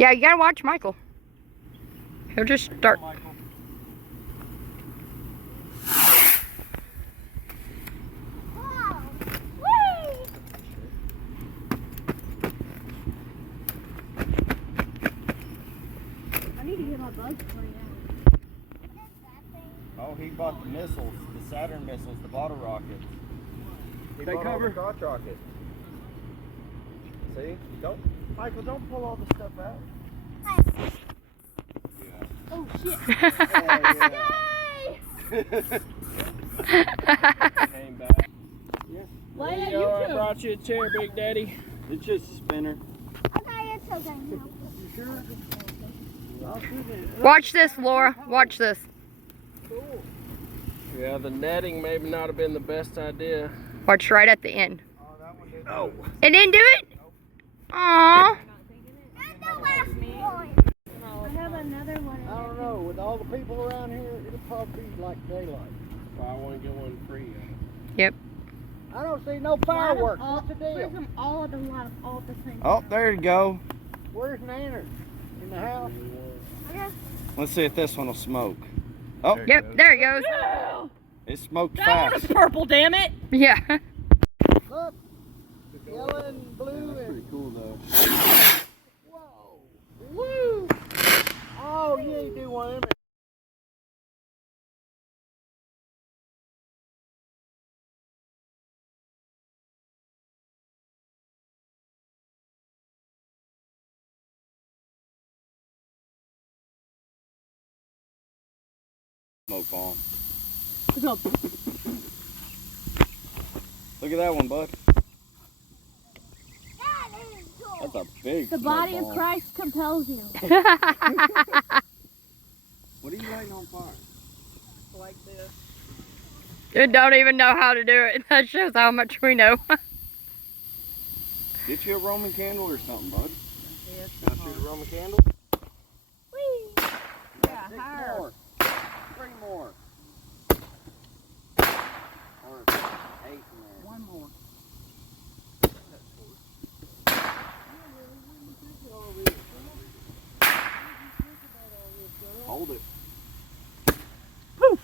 Yeah, you gotta watch Michael. He'll just start. Michael. Wow. Whee! I need to get my bugs for you. Oh, he bought the missiles, the Saturn missiles, the bottle rockets. He Take bought all cover. the crotch rockets. See? Michael, don't pull all the stuff out. Oh shit. Came back. Why There did you you go. I two? brought you a chair, Big Daddy. It's just a spinner. Okay, it's okay now. You sure? Watch this, Laura. Watch this. Yeah, the netting may not have been the best idea. Watch right at the end. Oh, that one didn't. Oh. It didn't do it? Aww. That's the last one. I have another one. I don't know. With all the people around here, it'll probably be like daylight. So I want to get one free. Yep. I don't see no fireworks. All, What's the deal? them all at the line, all at the same time. Oh, there you go. Where's Nanners? In the house? Okay. Let's see if this one will smoke. Oh, Yep, there it goes. it smoked That one fast. is purple, damn it! Yeah. Look. Yellow and blue and... Pretty cool though. Whoa. Woo. Oh, you ain't do one of them. Smoke bomb. No. Look at that one, bud. That is cool. That's a big The smoke body of bomb. Christ compels you. What are you lighting on fire? Like this. You don't even know how to do it. That shows how much we know. Get you a Roman candle or something, bud. Yeah, it's Can I shoot a Roman candle? Whee! Yeah, Six higher. more. 3 more. Or 8 in there. One more. Hold it. Don't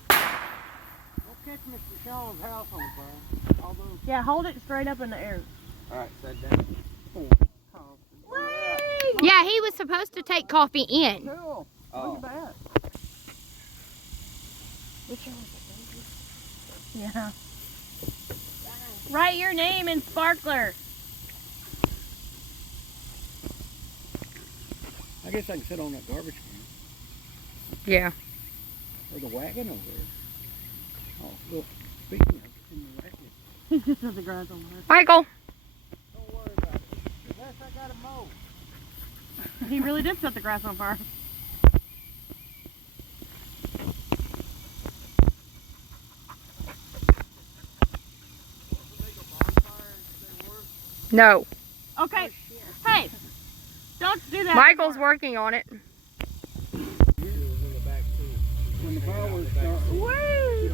catch Mr. Sean's house on fire. Although... Yeah, hold it straight up in the air. Alright, set down. Whee! Yeah, he was supposed to take coffee in. Cool. Oh. Look at that. Yeah. Write your name in sparkler. I guess I can sit on that garbage can. Yeah. Or the wagon over there. Oh, look. Speaking of, in the wagon. He just set the grass on fire. Michael. Don't worry about it. Unless I got to mow. He really did set the grass on fire. No. Okay. Hey, don't do that. Michael's working on it. When the fireworks start, the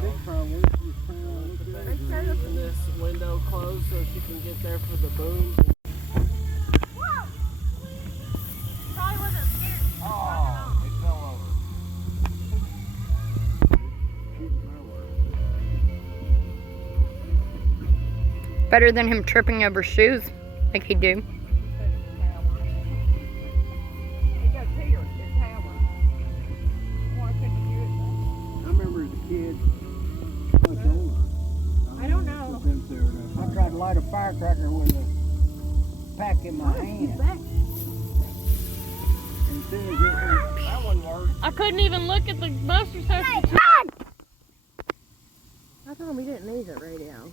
big fireworks, you turn around and look at that. And this window closed so she can get there for the boom. Probably wasn't scared. Oh, it fell over. Better than him tripping over shoes like he do. I remember as a kid, much older. I don't know. I tried to light a firecracker with a pack in my hand. And as soon as it was, That one worked. I couldn't even look at the booster substitute. How come we didn't need it radio?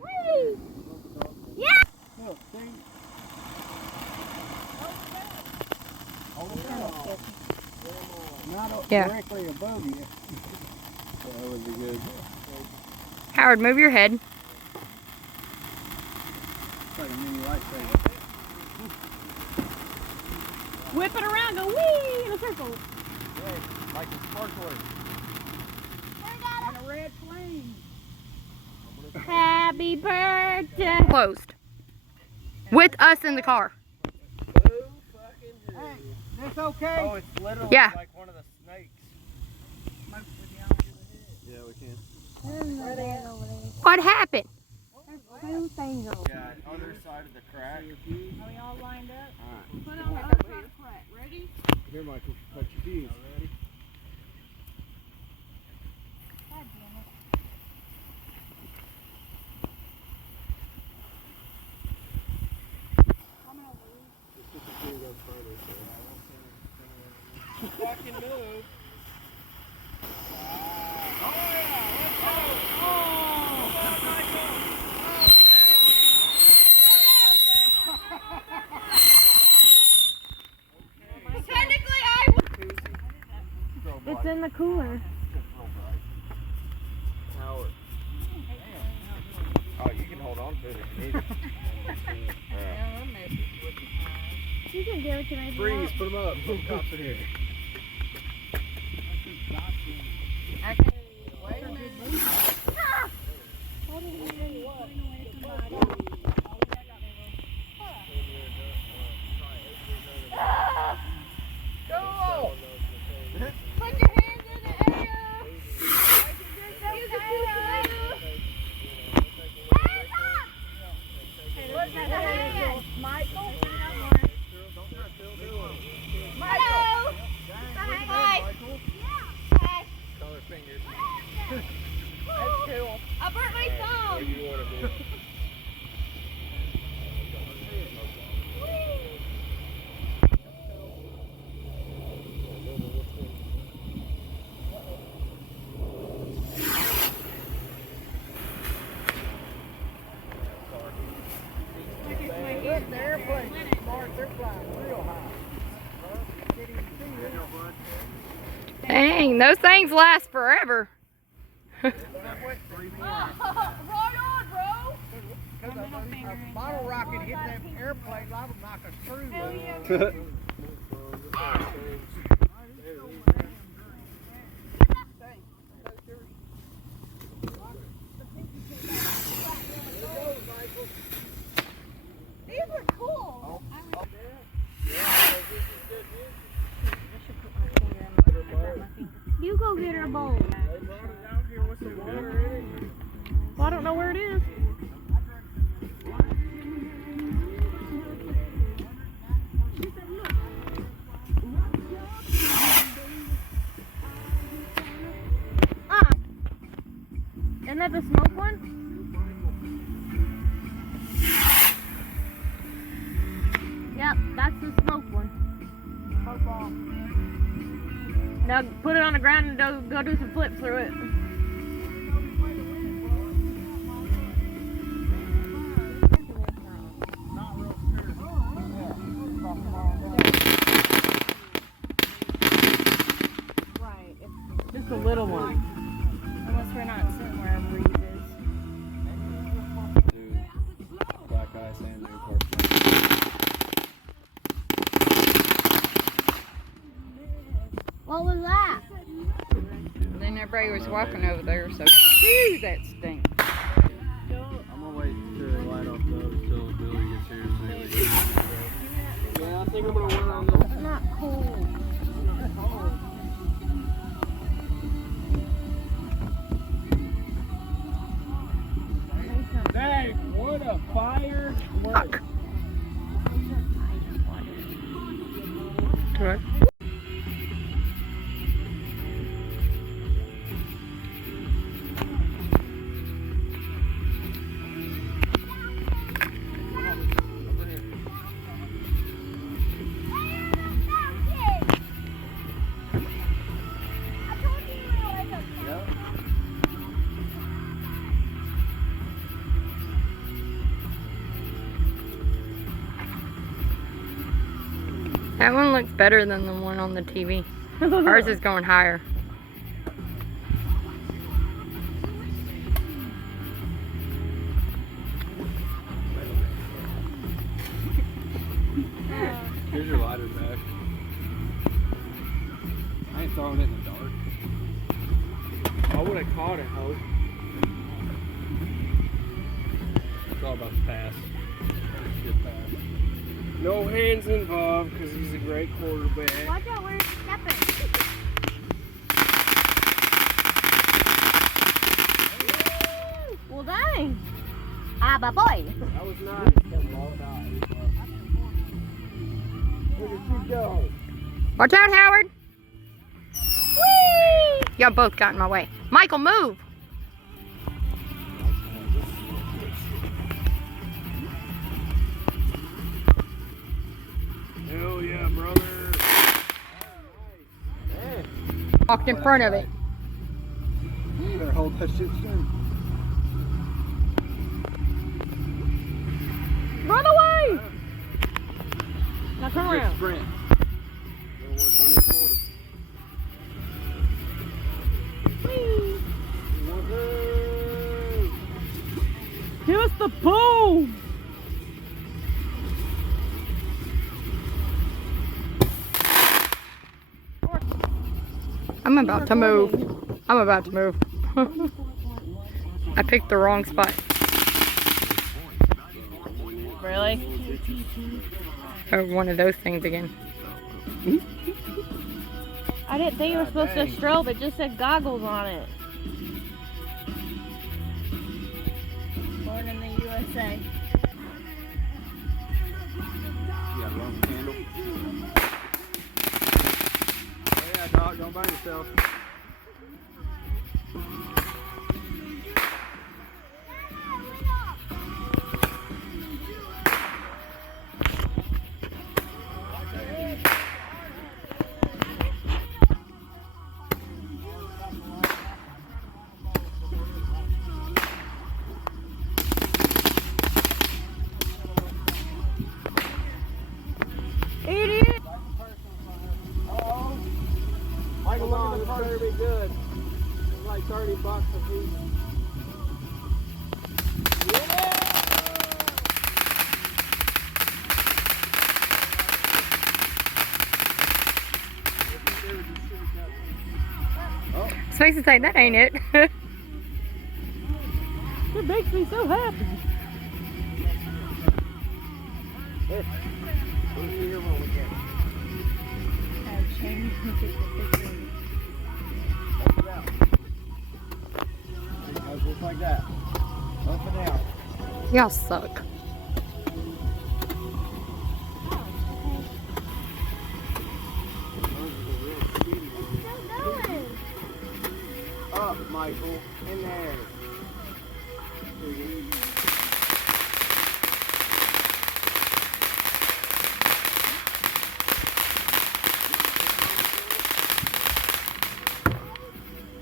Whee! look, see? Not Yeah. directly above you. That would be good. Howard, move your head. It's like a mini lightsaber. Whip it around, go wee in a circle. Like a sparkler. And a red flame. Happy birthday Closed. With us in the car. Hey, that's okay. Oh, it's literally Yeah. like one of the snakes. Yeah, we can. What happened? Yeah, other side of the crack. Are we all lined up? Put on the other side of the crack. Ready? Here, Michael, cut your fuse. Fucking move. It's in the cooler. Howard. Oh, you can hold on to it if you need it. You can give it to me. Freeze, put them up. Put the cops in here. I burnt my thumb. Look, the airplane's smart. They're flying real high. Can't even see them. Dang, those things last forever. Right on, bro. Because a bottle rocket hit that airplane, that would knock us through. These are cool. You go get her a bowl. Well, I don't know where it is. Ah! Isn't that the smoke one? Yep, that's the smoke one. Now put it on the ground and go do some flips through it. Right, it's just a little one. Unless we're not sitting where a breeze is. Dude, black ice and Newport. What was that? Then everybody was walking over there, so phew, that stinks. I'm gonna wait to light off those till Billy gets here so he can. Yeah, I think I'm gonna wear on those. It's not cold. Dang, what a fire! Fuck. Correct. That one looks better than the one on the TV. Ours is going higher. Here's your lighter back. I ain't throwing it in the dark. I would have caught it, Hope. So all about the pass. Good pass. No hands involved because he's a great quarterback. Watch out where you're stepping. Well, dang. Ah, my boy. That was nice. Look at you go. Watch out, Howard. Whee! Y'all both got in my way. Michael, move. Hell yeah, brother. Walked in front of it. You better hold that shit soon. Run away! Now turn Good around. sprint. Gotta work on your 40. Woohoo! Give us the boom! I'm about to move. I'm about to move. I picked the wrong spot. Really? Or one of those things again. I didn't think it was supposed to strobe. It just said goggles on it. Born in the USA. You got a long handle. Oh yeah, dog, don't burn yourself. Idiot! Michael, look at the better be good. It's like $30 a piece. Space is saying that ain't it. It makes me so happy. Just like that. Up and out. Y'all suck. Up, Michael. In there.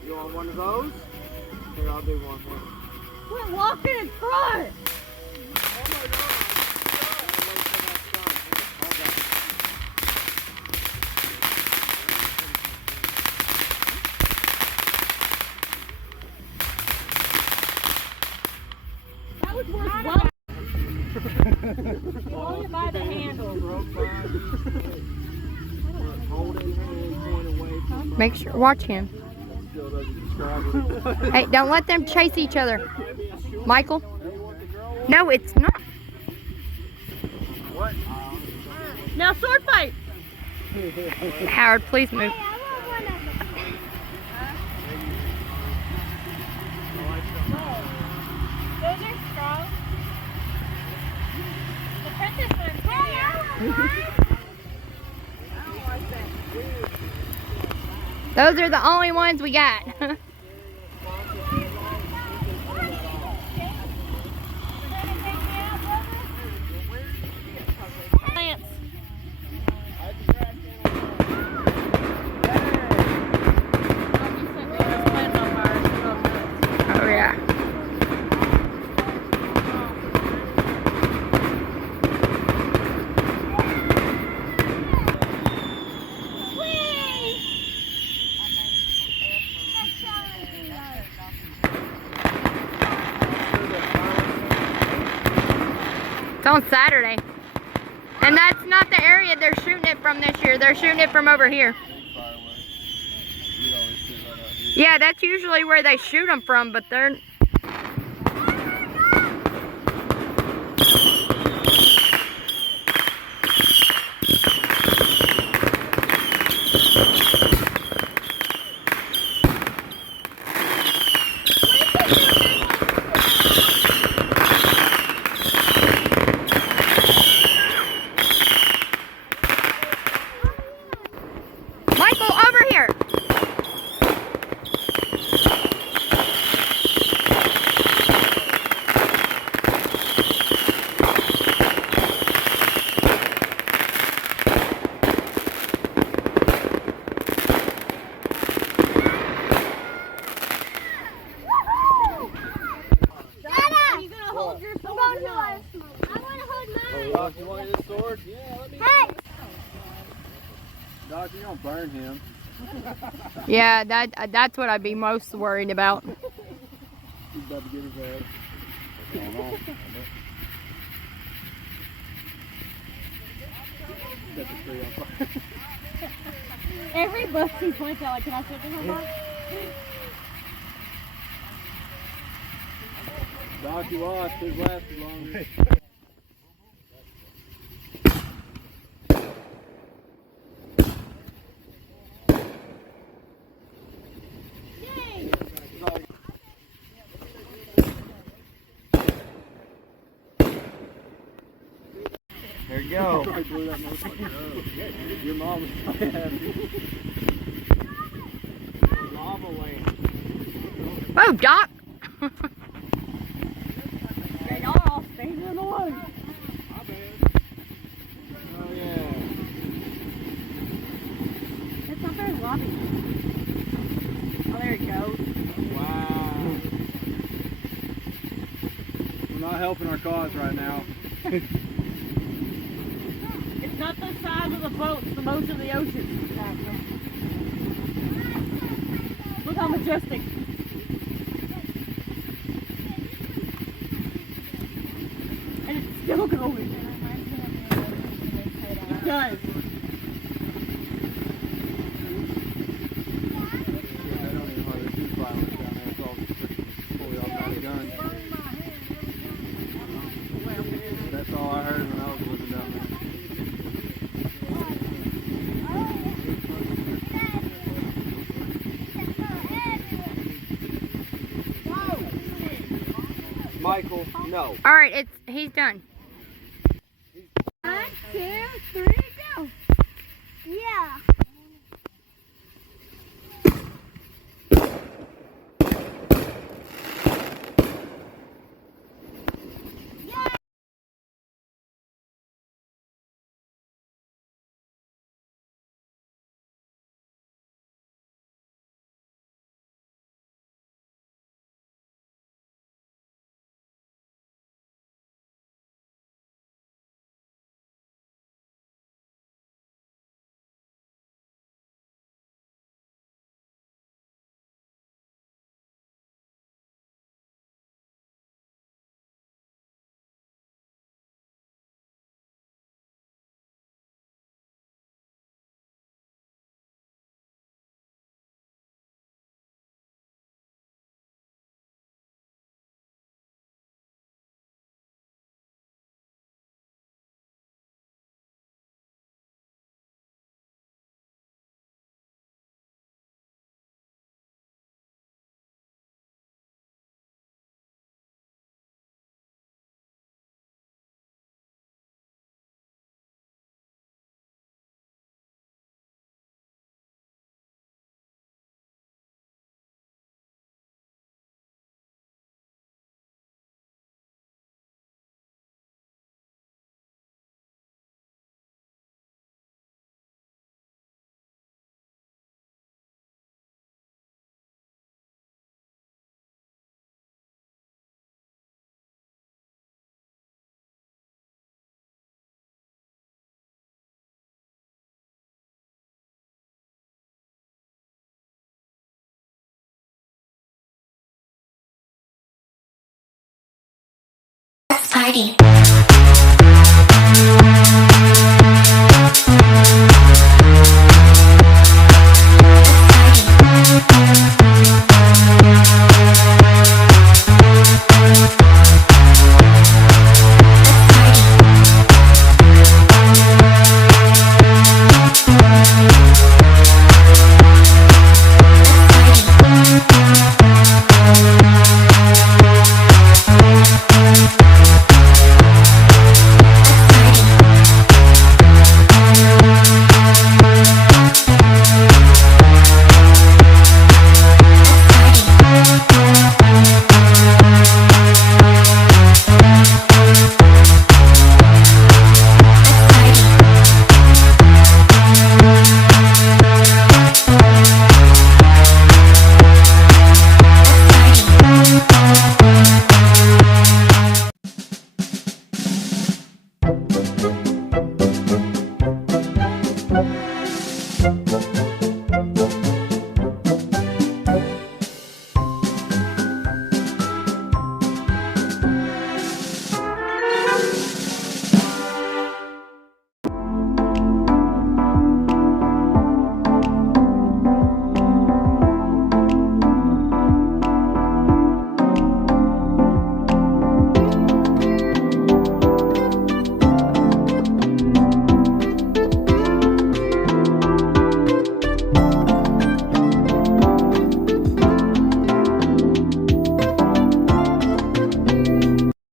You want one of those? Here, I'll do one more. Quit walking in front! That was worth well. Only by the handle. Holding hands, going away from Make sure, watch him. still doesn't describe it. Hey, don't let them chase each other. Michael? No, it's not. What? Now sword fight! Howard, please move. I want one of them. Those are strong. The princess one's Hey, I want one. Those are the only ones we got. Lance. Oh yeah. It's on Saturday. And that's not the area they're shooting it from this year. They're shooting it from over here. Yeah, that's usually where they shoot them from, but they're... hold who I smoke. I want to hold mine. Doc, you want this sword? Yeah, let me. Hey! Doc, you don't burn him. Yeah, that's what I'd be most worried about. He's about to get his ass. Set the tree on fire. Every bus he points out, like, can I sit in her bus? Doc, you watch. His lasted longer. There you go. I blew that motherfucker up. Your mom was probably happy. Lava lamp. Oh, Doc. Yeah, y'all are all standing in the way. Oh yeah. It's not very lobby. Oh, there it goes. Wow. We're not helping our cause right now. It's not the size of the boat, it's the motion of the ocean. Look how majestic. And it's still going. It does. I don't even hardly shoot violence down there. It's all fully automatic guns. That's all I heard when I was living down there. Michael, no. All right, he's done. 1, 2, 3, go. Yeah. Party.